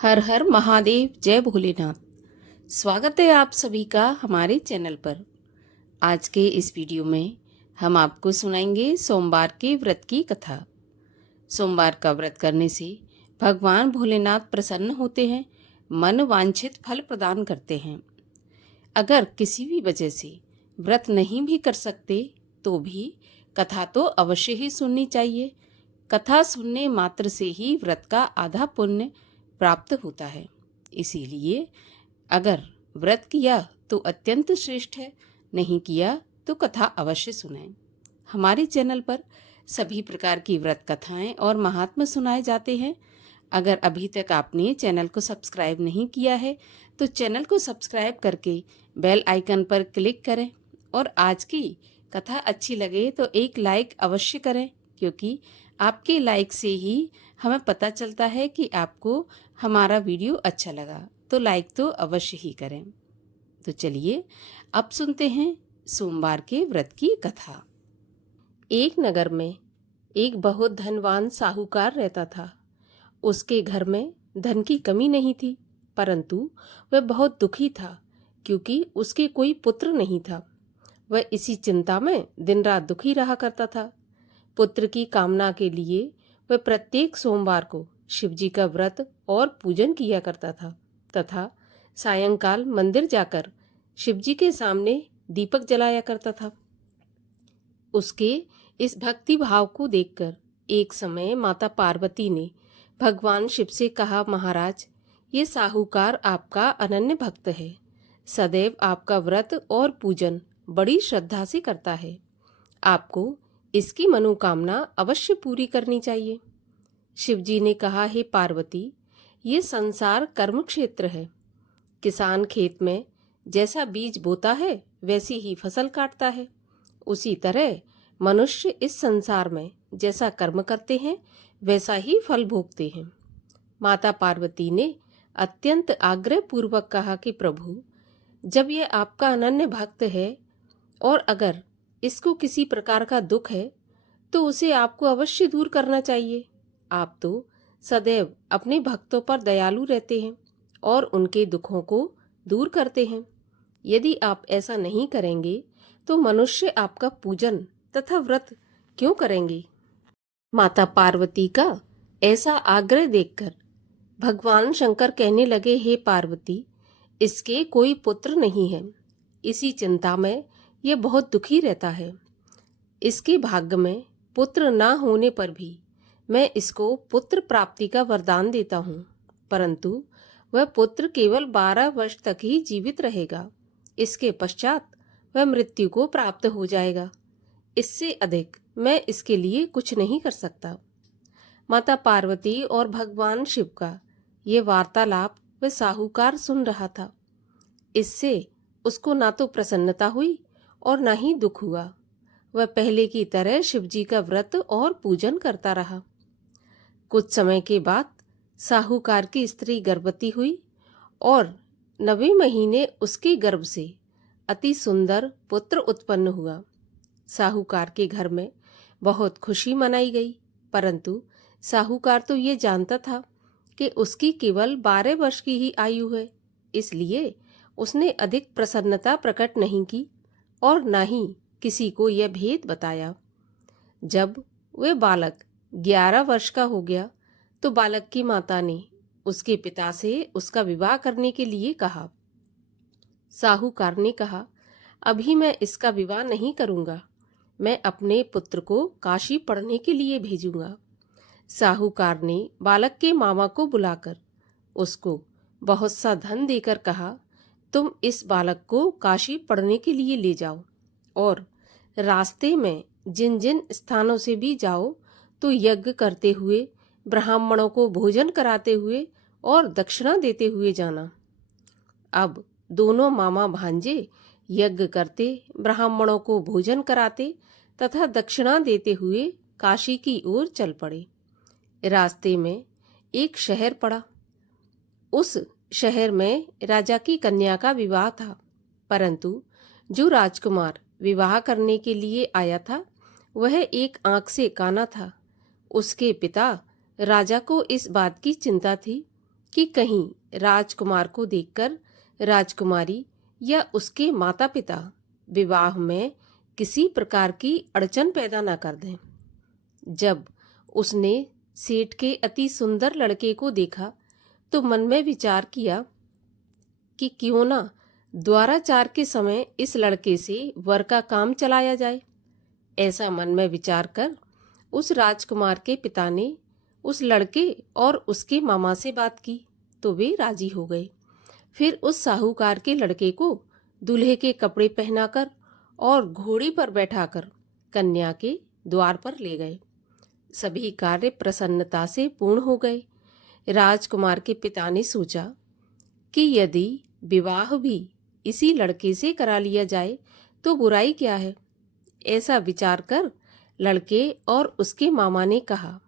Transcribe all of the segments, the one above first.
हर हर महादेव, जय भोलेनाथ। स्वागत है आप सभी का हमारे चैनल पर। आज के इस वीडियो में हम आपको सुनाएंगे सोमवार के व्रत की कथा। सोमवार का व्रत करने से भगवान भोलेनाथ प्रसन्न होते हैं, मन वांछित फल प्रदान करते हैं। अगर किसी भी वजह से व्रत नहीं भी कर सकते तो भी कथा तो अवश्य ही सुननी चाहिए। कथा सुनने मात्र से ही व्रत का आधा पुण्य प्राप्त होता है। इसीलिए अगर व्रत किया तो अत्यंत श्रेष्ठ है, नहीं किया तो कथा अवश्य सुनें। हमारे चैनल पर सभी प्रकार की व्रत कथाएं और महात्म्य सुनाए जाते हैं। अगर अभी तक आपने चैनल को सब्सक्राइब नहीं किया है तो चैनल को सब्सक्राइब करके बेल आइकन पर क्लिक करें और आज की कथा अच्छी लगे तो एक लाइक अवश्य करें, क्योंकि आपके लाइक से ही हमें पता चलता है कि आपको हमारा वीडियो अच्छा लगा, तो लाइक तो अवश्य ही करें। तो चलिए अब सुनते हैं सोमवार के व्रत की कथा। एक नगर में एक बहुत धनवान साहूकार रहता था। उसके घर में धन की कमी नहीं थी, परंतु वह बहुत दुखी था क्योंकि उसके कोई पुत्र नहीं था। वह इसी चिंता में दिन रात दुखी रहा करता था। पुत्र की कामना के लिए वह प्रत्येक सोमवार को शिवजी का व्रत और पूजन किया करता था तथा सायंकाल मंदिर जाकर शिवजी के सामने दीपक जलाया करता था। उसके इस भक्ति भाव को देखकर एक समय माता पार्वती ने भगवान शिव से कहा, महाराज, ये साहूकार आपका अनन्य भक्त है, सदैव आपका व्रत और पूजन बड़ी श्रद्धा से करता है। आपको इसकी मनोकामना अवश्य पूरी करनी चाहिए। शिवजी ने कहा, हे पार्वती, ये संसार कर्म क्षेत्र है। किसान खेत में जैसा बीज बोता है वैसी ही फसल काटता है। उसी तरह मनुष्य इस संसार में जैसा कर्म करते हैं वैसा ही फल भोगते हैं। माता पार्वती ने अत्यंत आग्रह पूर्वक कहा कि प्रभु, जब ये आपका अनन्य भक्त है और अगर इसको किसी प्रकार का दुख है तो उसे आपको अवश्य दूर करना चाहिए। आप तो सदैव अपने भक्तों पर दयालु रहते हैं और उनके दुखों को दूर करते हैं। यदि आप ऐसा नहीं करेंगे तो मनुष्य आपका पूजन तथा व्रत क्यों करेंगे? माता पार्वती का ऐसा आग्रह देखकर भगवान शंकर कहने लगे, हे पार्वती, इसके कोई पुत्र नहीं है। इसी चिंता में यह बहुत दुखी रहता है। इसके भाग्य में पुत्र ना होने पर भी मैं इसको पुत्र प्राप्ति का वरदान देता हूँ, परंतु वह पुत्र केवल 12 वर्ष तक ही जीवित रहेगा। इसके पश्चात वह मृत्यु को प्राप्त हो जाएगा। इससे अधिक मैं इसके लिए कुछ नहीं कर सकता। माता पार्वती और भगवान शिव का ये वार्तालाप वह साहूकार सुन रहा था। इससे उसको ना तो प्रसन्नता हुई और ना ही दुख हुआ। वह पहले की तरह शिवजी का व्रत और पूजन करता रहा। कुछ समय के बाद साहूकार की स्त्री गर्भवती हुई और 9वें महीने उसके गर्भ से अति सुंदर पुत्र उत्पन्न हुआ। साहूकार के घर में बहुत खुशी मनाई गई, परंतु साहूकार तो ये जानता था कि उसकी केवल 12 वर्ष की ही आयु है, इसलिए उसने अधिक प्रसन्नता प्रकट नहीं की और न ही किसी को यह भेद बताया। जब वह बालक 11 वर्ष का हो गया तो बालक की माता ने उसके पिता से उसका विवाह करने के लिए कहा। साहूकार ने कहा, अभी मैं इसका विवाह नहीं करूंगा, मैं अपने पुत्र को काशी पढ़ने के लिए भेजूंगा। साहूकार ने बालक के मामा को बुलाकर उसको बहुत सा धन देकर कहा, तुम इस बालक को काशी पढ़ने के लिए ले जाओ और रास्ते में जिन जिन स्थानों से भी जाओ तो यज्ञ करते हुए, ब्राह्मणों को भोजन कराते हुए और दक्षिणा देते हुए जाना। अब दोनों मामा भांजे यज्ञ करते, ब्राह्मणों को भोजन कराते तथा दक्षिणा देते हुए काशी की ओर चल पड़े। रास्ते में एक शहर पड़ा। उस शहर में राजा की कन्या का विवाह था, परंतु जो राजकुमार विवाह करने के लिए आया था वह एक आंख से काना था। उसके पिता राजा को इस बात की चिंता थी कि कहीं राजकुमार को देखकर राजकुमारी या उसके माता पिता विवाह में किसी प्रकार की अड़चन पैदा न कर दें। जब उसने सेठ के अति सुंदर लड़के को देखा तो मन में विचार किया कि क्यों ना द्वाराचार के समय इस लड़के से वर का काम चलाया जाए। ऐसा मन में विचार कर उस राजकुमार के पिता ने उस लड़के और उसके मामा से बात की तो वे राजी हो गए। फिर उस साहूकार के लड़के को दूल्हे के कपड़े पहनाकर और घोड़ी पर बैठाकर कन्या के द्वार पर ले गए। सभी कार्य प्रसन्नता से पूर्ण हो गए। राजकुमार के पिता ने सोचा कि यदि विवाह भी इसी लड़के से करा लिया जाए तो बुराई क्या है। ऐसा विचार कर लड़के और उसके मामा ने कहा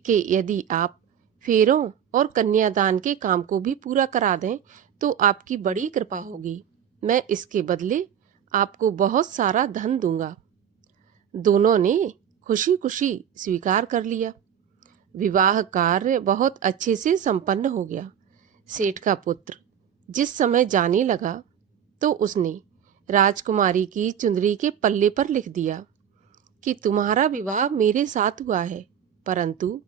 कि यदि आप फेरों और कन्यादान के काम को भी पूरा करा दें तो आपकी बड़ी कृपा होगी। मैं इसके बदले आपको बहुत सारा धन दूंगा। दोनों ने खुशी खुशी स्वीकार कर लिया। विवाह कार्य बहुत अच्छे से संपन्न हो गया। सेठ का पुत्र जिस समय जाने लगा तो उसने राजकुमारी की चुंदरी के पल्ले पर लिख दिया कि तुम्हारा विवाह मेरे साथ हुआ है, परंतु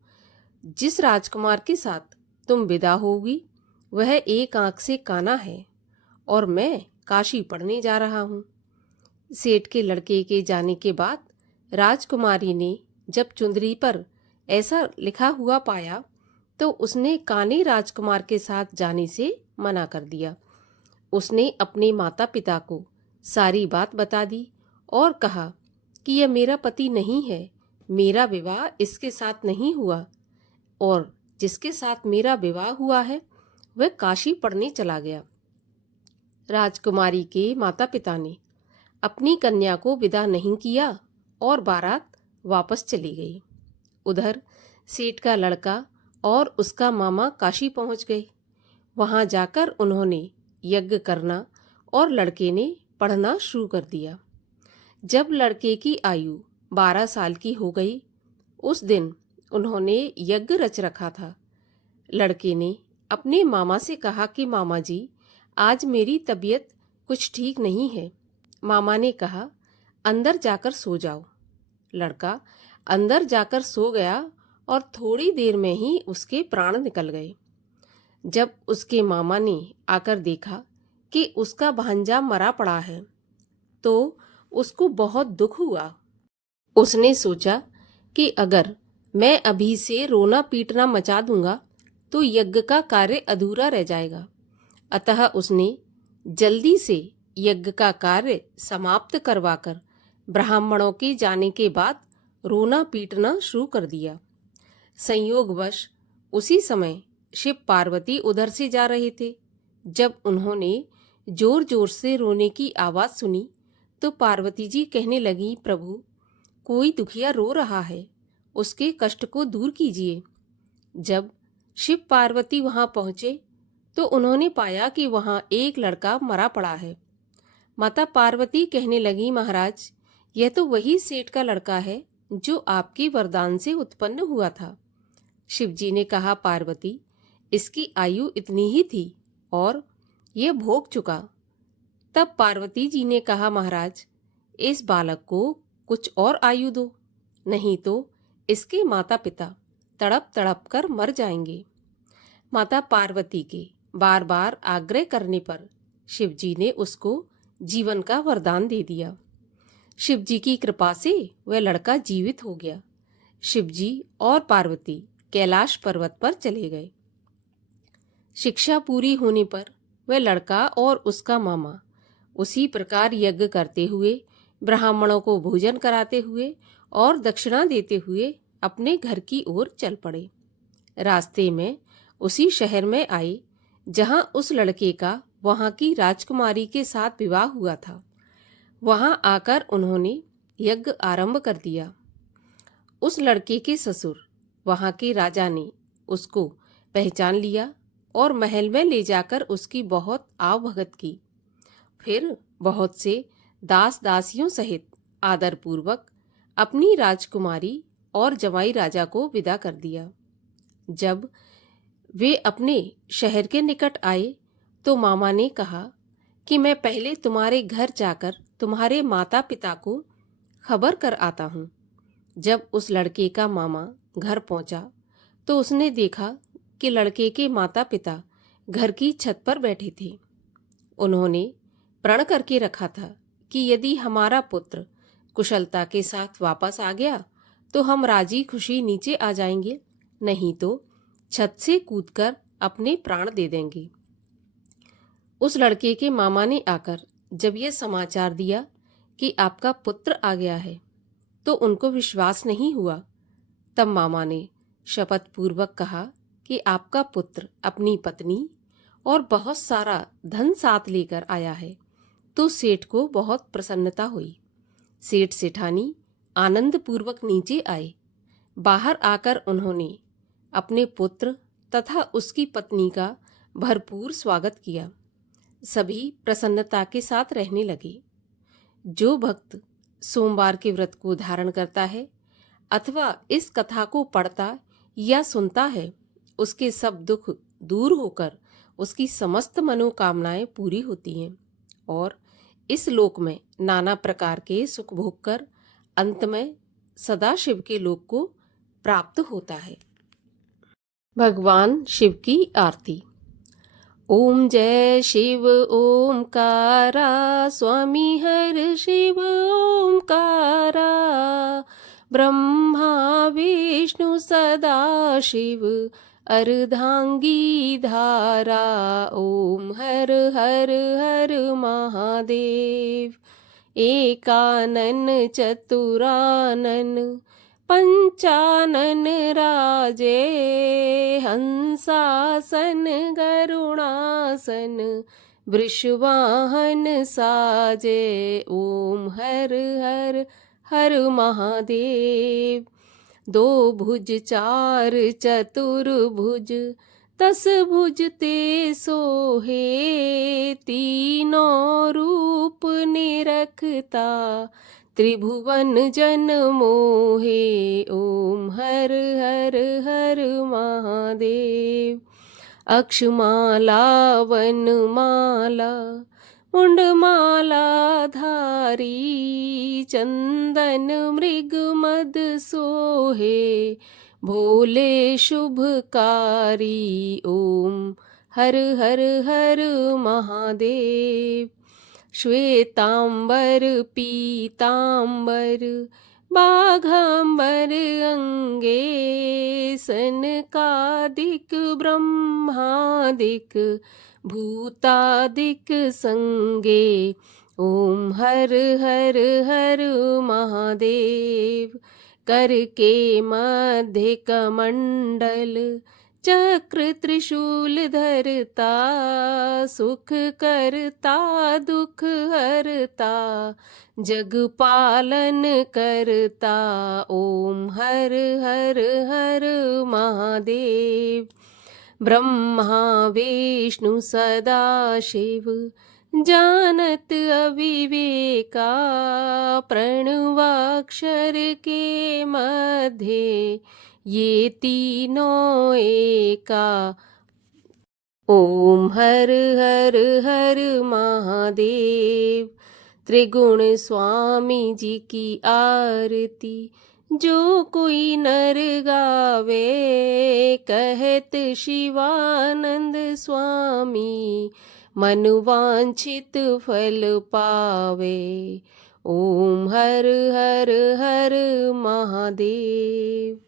जिस राजकुमार के साथ तुम विदा होगी वह एक आंख से काना है और मैं काशी पढ़ने जा रहा हूँ। सेठ के लड़के के जाने के बाद राजकुमारी ने जब चुंदरी पर ऐसा लिखा हुआ पाया तो उसने काने राजकुमार के साथ जाने से मना कर दिया। उसने अपने माता पिता को सारी बात बता दी और कहा कि यह मेरा पति नहीं है, मेरा विवाह इसके साथ नहीं हुआ और जिसके साथ मेरा विवाह हुआ है वह काशी पढ़ने चला गया। राजकुमारी के माता पिता ने अपनी कन्या को विदा नहीं किया और बारात वापस चली गई। उधर सेठ का लड़का और उसका मामा काशी पहुंच गए। वहां जाकर उन्होंने यज्ञ करना और लड़के ने पढ़ना शुरू कर दिया। जब लड़के की आयु 12 साल की हो गई उस दिन उन्होंने यज्ञ रच रखा था। लड़के ने अपने मामा से कहा कि मामा जी, आज मेरी तबीयत कुछ ठीक नहीं है। मामा ने कहा, अंदर जाकर सो जाओ। लड़का अंदर जाकर सो गया और थोड़ी देर में ही उसके प्राण निकल गए। जब उसके मामा ने आकर देखा कि उसका भांजा मरा पड़ा है तो उसको बहुत दुख हुआ। उसने सोचा कि अगर मैं अभी से रोना पीटना मचा दूंगा तो यज्ञ का कार्य अधूरा रह जाएगा। अतः उसने जल्दी से यज्ञ का कार्य समाप्त करवाकर ब्राह्मणों के जाने के बाद रोना पीटना शुरू कर दिया। संयोगवश उसी समय शिव पार्वती उधर से जा रहे थे। जब उन्होंने जोर जोर से रोने की आवाज सुनी तो पार्वती जी कहने लगी, प्रभु, कोई दुखिया रो रहा है, उसके कष्ट को दूर कीजिए। जब शिव पार्वती वहां पहुंचे तो उन्होंने पाया कि वहां एक लड़का मरा पड़ा है। माता पार्वती कहने लगी, महाराज, यह तो वही सेठ का लड़का है जो आपके वरदान से उत्पन्न हुआ था। शिवजी ने कहा, पार्वती, इसकी आयु इतनी ही थी और यह भोग चुका। तब पार्वती जी ने कहा, महाराज, इस बालक को कुछ और आयु दो, नहीं तो इसके माता पिता तड़प तड़प कर मर जाएंगे। माता पार्वती के बार बार आग्रह करने पर शिवजी ने उसको जीवन का वरदान दे दिया। शिवजी की कृपा से वह लड़का जीवित हो गया। शिवजी और पार्वती कैलाश पर्वत पर चले गए। शिक्षा पूरी होने पर वह लड़का और उसका मामा उसी प्रकार यज्ञ करते हुए, ब्राह्मणों को भोजन कराते हुए और दक्षिणा देते हुए अपने घर की ओर चल पड़े। रास्ते में उसी शहर में आए जहां उस लड़के का वहां की राजकुमारी के साथ विवाह हुआ था। वहां आकर उन्होंने यज्ञ आरंभ कर दिया। उस लड़के के ससुर वहां के राजा ने उसको पहचान लिया और महल में ले जाकर उसकी बहुत आवभगत की। फिर बहुत से दास दासियों सहित आदरपूर्वक अपनी राजकुमारी और जमाई राजा को विदा कर दिया। जब वे अपने शहर के निकट आए तो मामा ने कहा कि मैं पहले तुम्हारे घर जाकर तुम्हारे माता पिता को खबर कर आता हूँ। जब उस लड़के का मामा घर पहुंचा तो उसने देखा कि लड़के के माता पिता घर की छत पर बैठे थे। उन्होंने प्रण करके रखा था कि यदि हमारा पुत्र कुशलता के साथ वापस आ गया तो हम राजी खुशी नीचे आ जाएंगे, नहीं तो छत से कूदकर अपने प्राण दे देंगे। उस लड़के के मामा ने आकर जब यह समाचार दिया कि आपका पुत्र आ गया है तो उनको विश्वास नहीं हुआ। तब मामा ने शपथ पूर्वक कहा कि आपका पुत्र अपनी पत्नी और बहुत सारा धन साथ लेकर आया है। तो सेठ को बहुत प्रसन्नता हुई। सेठ सेठानी आनंद पूर्वक नीचे आए। बाहर आकर उन्होंने अपने पुत्र तथा उसकी पत्नी का भरपूर स्वागत किया। सभी प्रसन्नता के साथ रहने लगे। जो भक्त सोमवार के व्रत को धारण करता है अथवा इस कथा को पढ़ता या सुनता है, उसके सब दुख दूर होकर उसकी समस्त मनोकामनाएं पूरी होती हैं और इस लोक में नाना प्रकार के सुख भोग कर अंत में सदाशिव के लोक को प्राप्त होता है। भगवान शिव की आरती। ओम जय शिव ओमकारा, स्वामी हर शिव ओमकारा, ब्रह्मा विष्णु सदा शिव अर्धांगी धारा। ओम हर हर हर महादेव। एकानन चतुरानन पंचानन राजे, हंसासन गरुणासन वृषवाहन साजे। ओम हर हर हर महादेव। दो भुज चार चतुर्भुज, 10 भुज ते सोहे, तीनों रूप निरखता त्रिभुवन जन मोहे। ओम हर हर हर महादेव। अक्षमाला वनमाला मुंडमाला धारी, चंदन मृग मद सोहे, भोले शुभकारी। ओम हर हर हर महादेव। श्वेतांबर पीतांबर बाघांबर अंगे, सनकादिक ब्रह्मादिक भूतादिक संगे। ओम हर हर हर महादेव। कर के मध्य कमंडल, चक्र त्रिशूल धरता, सुख करता दुख हरता, जग पालन करता। ओम हर हर हर महादेव। ब्रह्मा विष्णु सदा शिव, जानत अविवेका, प्रणवाक्षर के मध्य ये तीनों एका। ओम हर हर हर महादेव। त्रिगुण स्वामी जी की आरती जो कोई नर गावे, कहत शिवानंद स्वामी मन वांछित फल पावे। ओम हर हर हर महादेव।